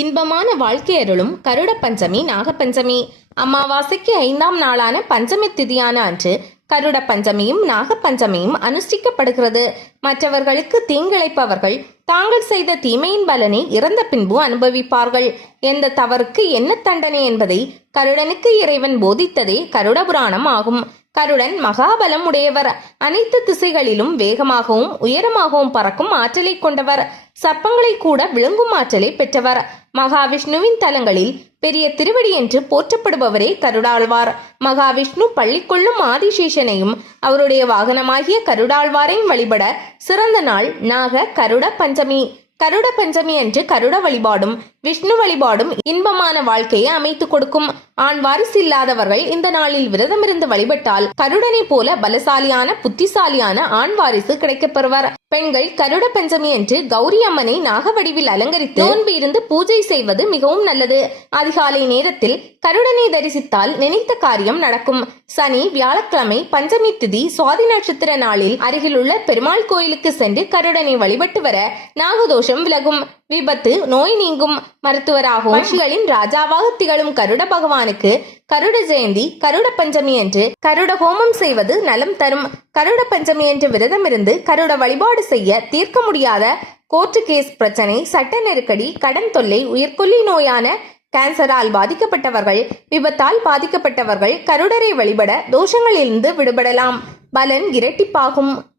இன்பமான வாழ்க்கை அருளும் கருட பஞ்சமி நாகப்பஞ்சமி. அமாவாசைக்கு 5ஆம் நாளான பஞ்சமி திதியான அன்று கருட பஞ்சமியும் நாகப்பஞ்சமியும் அனுஷ்டிக்கப்படுகிறது. மற்றவர்களுக்கு தீங்கிழைப்பவர்கள் தாங்கள் செய்த தீமையின் பலனை இறந்த பின்பு அனுபவிப்பார்கள். எந்த தவறுக்கு என்ன தண்டனை என்பதை கருடனுக்கு இறைவன் போதித்ததே கருட புராணம் ஆகும். கருடன் மகாபலம் உடையவர். அனைத்து திசைகளிலும் வேகமாகவும் உயரமாகவும் பறக்கும் ஆற்றலை கொண்டவர். சர்ப்பங்களை கூட விழுங்கும் ஆற்றலை பெற்றவர். மகாவிஷ்ணுவின் தலங்களில் பெரிய திருவடி என்று போற்றப்படுபவரே கருடாழ்வார். மகாவிஷ்ணு பள்ளி கொள்ளும் ஆதிசேஷனையும் அவருடைய வாகனமாகிய கருடாழ்வாரையும் வழிபட சிறந்த நாள் நாக கருட பஞ்சமி. கருட பஞ்சமி அன்று கருட வழிபாடும் விஷ்ணு வழிபாடும் இன்பமான வாழ்க்கையை அமைத்து கொடுக்கும். ஆண் வாரிசு இல்லாதவர்கள் இந்த நாளில் விரதமிருந்து வழிபட்டால் கருடனை போல பலசாலியான புத்திசாலியான ஆண் வாரிசு கிடைக்கப்பெறுவர். பெண்கள் கருட பஞ்சமி அன்று கௌரி அம்மனை நாக வடிவில் அலங்கரித்து நோன்பு இருந்து பூஜை செய்வது மிகவும் நல்லது. அதிகாலை நேரத்தில் கருடனை தரிசித்தால் நினைத்த காரியம் நடக்கும். சனி, வியாழக்கிழமை, பஞ்சமி திதி, சுவாதி நட்சத்திர நாளில் அருகிலுள்ள பெருமாள் கோயிலுக்கு சென்று கருடனை வழிபட்டு வர நாகதோஷம் விலகும். விபத்து, நோய் நீங்கும். மருத்துவராகவும் பட்சிகளின் ராஜாவாக திகழும் கருட பகவானுக்கு கருட ஜெயந்தி கருட பஞ்சமி என்று கருட ஹோமம் செய்வது நலம் தரும். கருட பஞ்சமி என்று விரதமிருந்து கருட வழிபாடு செய்ய தீர்க்க முடியாத கோர்ட்டு கேஸ் பிரச்சனை, சட்ட நெருக்கடி, கடன் தொல்லை, உயிர்கொல்லி நோயான கேன்சரால் பாதிக்கப்பட்டவர்கள், விபத்தால் பாதிக்கப்பட்டவர்கள் கருடரை வழிபட தோஷங்களிலிருந்து விடுபடலாம். பலன் இரட்டிப்பாகும்.